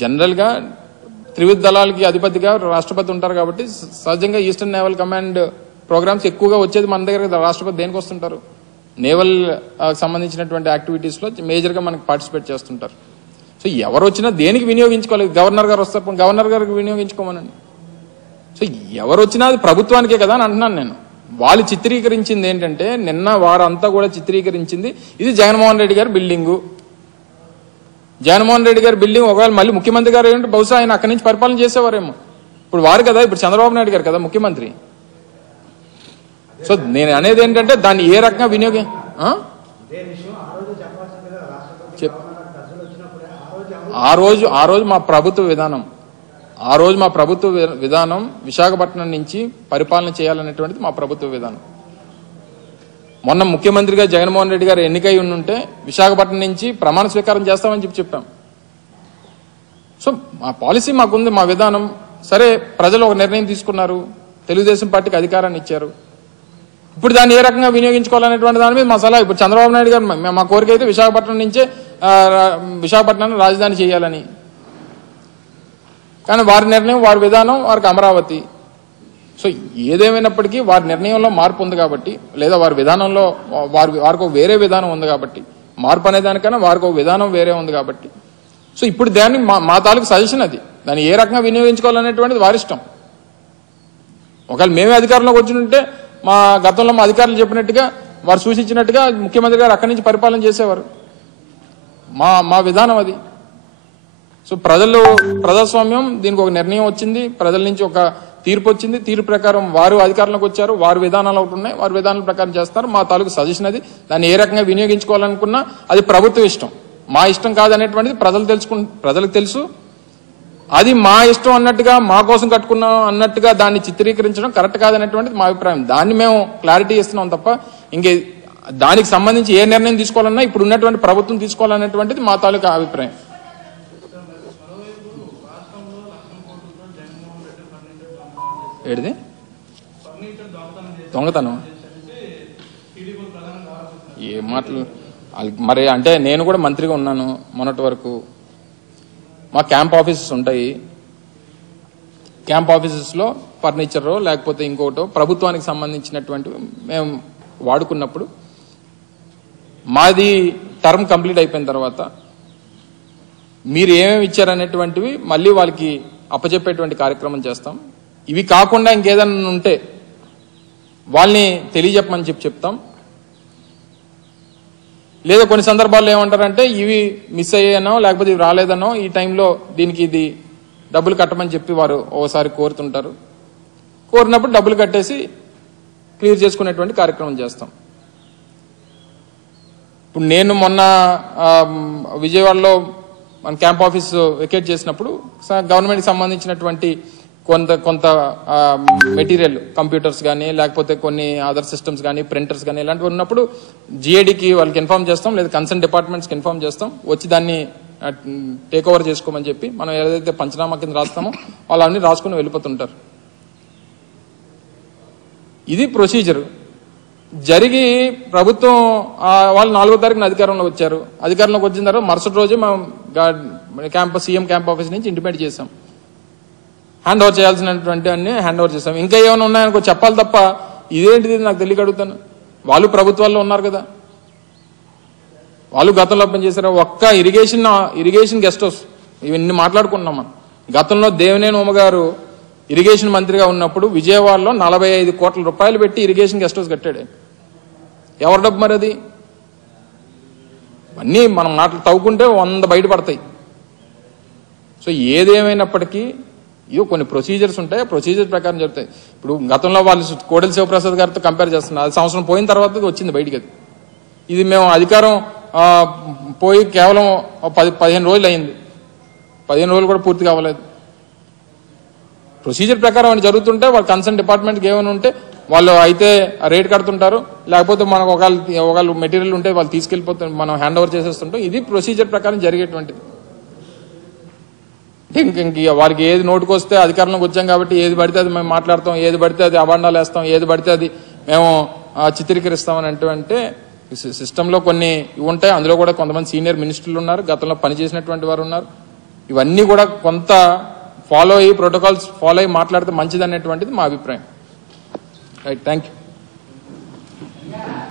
జనరల్గా త్రివిధ దళాలకి అధిపతిగా రాష్ట్రపతి ఉంటారు కాబట్టి సహజంగా ఈస్టర్న్ నేవల్ కమాండ్ ప్రోగ్రామ్స్ ఎక్కువగా వచ్చేది మన దగ్గర. రాష్ట్రపతి దేనికి వస్తుంటారు? నేవల్ సంబంధించినటువంటి యాక్టివిటీస్లో మేజర్గా మనకి పార్టిసిపేట్ చేస్తుంటారు. సో ఎవరు వచ్చినా దేనికి వినియోగించుకోవాలి? గవర్నర్ గారు వస్తారు, గవర్నర్ గారికి వినియోగించుకోమనండి. సో ఎవరు వచ్చినా అది ప్రభుత్వానికే కదా అని అంటున్నాను నేను. వాళ్ళు చిత్రీకరించింది ఏంటంటే, నిన్న వారంతా కూడా చిత్రీకరించింది ఇది జగన్మోహన్ రెడ్డి గారి బిల్డింగు. జగన్మోహన్ రెడ్డి గారి బిల్డింగ్ ఒకవేళ మళ్ళీ ముఖ్యమంత్రి గారు ఏంటంటే బహుశా ఆయన అక్కడి నుంచి పరిపాలన చేసేవారేమో. ఇప్పుడు వారు కదా, ఇప్పుడు చంద్రబాబు నాయుడు గారు కదా ముఖ్యమంత్రి. సో నేను అనేది ఏంటంటే దాన్ని ఏ రకంగా వినియోగం ఆ రోజు మా ప్రభుత్వ విధానం విశాఖపట్నం నుంచి పరిపాలన చేయాలనేటువంటిది మా ప్రభుత్వ విధానం. మొన్న ముఖ్యమంత్రిగా జగన్మోహన్ రెడ్డి గారు ఎన్నికై ఉంటే విశాఖపట్నం నుంచి ప్రమాణ స్వీకారం చేస్తామని చెప్పాం. సో మా పాలసీ మాకుంది, మా విధానం. సరే, ప్రజలు ఒక నిర్ణయం తీసుకున్నారు, తెలుగుదేశం పార్టీకి అధికారాన్ని ఇచ్చారు. ఇప్పుడు దాన్ని ఏ రకంగా వినియోగించుకోవాలనేటువంటి దాని మీద మా సలహా. ఇప్పుడు చంద్రబాబు నాయుడు గారు మా కోరిక అయితే విశాఖపట్నం నుంచే విశాఖపట్నాన్ని రాజధాని చేయాలని. కానీ వారి నిర్ణయం, వారి విధానం, వారికి అమరావతి. సో ఏదేమైనప్పటికీ వారి నిర్ణయంలో మార్పు ఉంది కాబట్టి, లేదా వారి విధానంలో వారికి వేరే విధానం ఉంది కాబట్టి, మార్పు అనే దానికన్నా వారికి ఒక విధానం వేరే ఉంది కాబట్టి, సో ఇప్పుడు దాన్ని మా తాలూకు సజెషన్ అది. దాన్ని ఏ రకంగా వినియోగించుకోవాలనేటువంటిది వారి ఇష్టం. ఒకవేళ మేమే అధికారంలోకి వచ్చింటే మా గతంలో మా అధికారులు చెప్పినట్టుగా, వారు సూచించినట్టుగా ముఖ్యమంత్రి గారు అక్కడి నుంచి పరిపాలన చేసేవారు. మా విధానం అది. సో ప్రజాస్వామ్యం, దీనికి ఒక నిర్ణయం వచ్చింది, ప్రజల నుంచి ఒక తీర్పు వచ్చింది, తీర్పు ప్రకారం వారు అధికారంలోకి వచ్చారు, వారి విధానాలు ఒకటి ఉన్నాయి, వారి విధానాల ప్రకారం చేస్తారు. మా తాలూకు సజెషన్ అది. దాన్ని ఏ రకంగా వినియోగించుకోవాలనుకున్నా అది ప్రభుత్వ ఇష్టం, మా ఇష్టం కాదనేటువంటిది ప్రజలకు తెలుసు. అది మా ఇష్టం అన్నట్టుగా, మా కోసం కట్టుకున్నాం అన్నట్టుగా దాన్ని చిత్రీకరించడం కరెక్ట్ కాదనేటువంటిది మా అభిప్రాయం. దాన్ని మేము క్లారిటీ ఇస్తున్నాం తప్ప ఇంకే దానికి సంబంధించి ఏ నిర్ణయం తీసుకోవాలన్నా ఇప్పుడు ఉన్నటువంటి ప్రభుత్వం తీసుకోవాలనేటువంటిది మా తాలూకా అభిప్రాయం. ఏడిది దొంగతనం ఏ మాటలు మరి. అంటే నేను కూడా మంత్రిగా ఉన్నాను మొన్నటి వరకు. మా క్యాంప్ ఆఫీసెస్ ఉంటాయి. క్యాంప్ ఆఫీసెస్లో ఫర్నిచరో లేకపోతే ఇంకోటో ప్రభుత్వానికి సంబంధించినటువంటివి మేము వాడుకున్నప్పుడు మాది టర్మ్ కంప్లీట్ అయిపోయిన తర్వాత మీరు ఏమేమి ఇచ్చారనేటువంటివి మళ్ళీ వాళ్ళకి అప్పచెప్పేటువంటి కార్యక్రమం చేస్తాం. ఇవి కాకుండా ఇంకేదైనా ఉంటే వాళ్ళని తెలియజెప్పమని చెప్తాం. లేదా కొన్ని సందర్భాల్లో ఏమంటారంటే ఇవి మిస్ అయ్యానో లేకపోతే ఇవి రాలేదనో ఈ టైంలో దీనికి ఇది డబ్బులు కట్టమని చెప్పి వారు ఓసారి కోరుతుంటారు. కోరినప్పుడు డబ్బులు కట్టేసి క్లియర్ చేసుకునేటువంటి కార్యక్రమం చేస్తాం. ఇప్పుడు నేను మొన్న విజయవాడలో మన క్యాంప్ ఆఫీస్ వెకేట్ చేసినప్పుడు గవర్నమెంట్కి సంబంధించినటువంటి కొంత మెటీరియల్, కంప్యూటర్స్ కానీ లేకపోతే కొన్ని అదర్ సిస్టమ్స్ కానీ ప్రింటర్స్ కానీ ఇలాంటివి ఉన్నప్పుడు జిఏడికి వాళ్ళకి ఇన్ఫార్మ్ చేస్తాం, లేదా కన్సర్న్ డిపార్ట్మెంట్స్కి ఇన్ఫార్మ్ చేస్తాం, వచ్చి దాన్ని టేక్ ఓవర్ చేసుకోమని చెప్పి మనం ఏదైతే పంచనామా కింద రాస్తామో వాళ్ళు అన్ని రాసుకుని వెళ్ళిపోతుంటారు. ఇది ప్రొసీజర్. జరిగి ప్రభుత్వం వాళ్ళు 4వ తారీఖున అధికారంలోకి వచ్చారు. అధికారంలోకి వచ్చిన తర్వాత మరుసటి రోజే మనం సీఎం క్యాంప్ ఆఫీస్ నుంచి ఇంటిమేట్ చేశాం. హ్యాండ్ ఓవర్ చేయాల్సినటువంటి అన్ని హ్యాండ్ ఓవర్ చేస్తాం. ఇంకా ఏమైనా ఉన్నాయనుకో చెప్పాలి తప్ప ఇదేంటిది నాకు తెలియక అడుగుతాను. వాళ్ళు ప్రభుత్వాల్లో ఉన్నారు కదా, వాళ్ళు గతంలో పనిచేశారు. ఒక్క ఇరిగేషన్ గెస్ట్ హౌస్ ఇవన్నీ మాట్లాడుకుంటున్నాం మనం. గతంలో దేవినేని ఉమ గారు ఇరిగేషన్ మంత్రిగా ఉన్నప్పుడు విజయవాడలో 45 కోట్ల రూపాయలు పెట్టి ఇరిగేషన్ గెస్ట్ హౌస్ కట్టాడు. ఎవరి డబ్బు మరి అది? అన్నీ మనం మాటలు తవ్వుకుంటే 100 బయటపడతాయి. సో ఏదేమైనప్పటికీ ఇవి కొన్ని ప్రొసీజర్స్ ఉంటాయి, ప్రొసీజర్ ప్రకారం జరుగుతాయి. ఇప్పుడు గతంలో వాళ్ళు కోడెల శివప్రసాద్ గారితో కంపేర్ చేస్తున్నారు. అది సంవత్సరం పోయిన తర్వాత వచ్చింది బయటికి. ఇది మేము అధికారం పోయి కేవలం 15 రోజులు అయింది. 15 రోజులు కూడా పూర్తి కావలేదు. ప్రొసీజర్ ప్రకారం అని జరుగుతుంటే వాళ్ళు కన్సర్న్ డిపార్ట్మెంట్కి ఏమైనా ఉంటే వాళ్ళు అయితే రేట్ కడుతుంటారు, లేకపోతే మనకు ఒకవేళ మెటీరియల్ ఉంటే వాళ్ళు తీసుకెళ్ళిపోతాం, మనం హ్యాండ్ ఓవర్ చేసేస్తుంటాం. ఇది ప్రొసీజర్ ప్రకారం జరిగేటువంటిది. ఇంక వారికి ఏది నోటుకు వస్తే అధికారంలోకి వచ్చాం కాబట్టి ఏది పడితే అది మేము మాట్లాడతాం, ఏది పడితే అది అబాండాలు వేస్తాం, ఏది పడితే అది మేము చిత్రీకరిస్తామని అంటే సిస్టంలో కొన్ని ఇవి ఉంటాయి. అందులో కూడా కొంతమంది సీనియర్ మినిస్టర్లు ఉన్నారు, గతంలో పనిచేసినటువంటి వారు ఉన్నారు. ఇవన్నీ కూడా కొంత ఫాలో అయ్యి ప్రోటోకాల్స్ ఫాలో అయ్యి మాట్లాడితే మంచిదనేటువంటిది మా అభిప్రాయం. Right, thank you.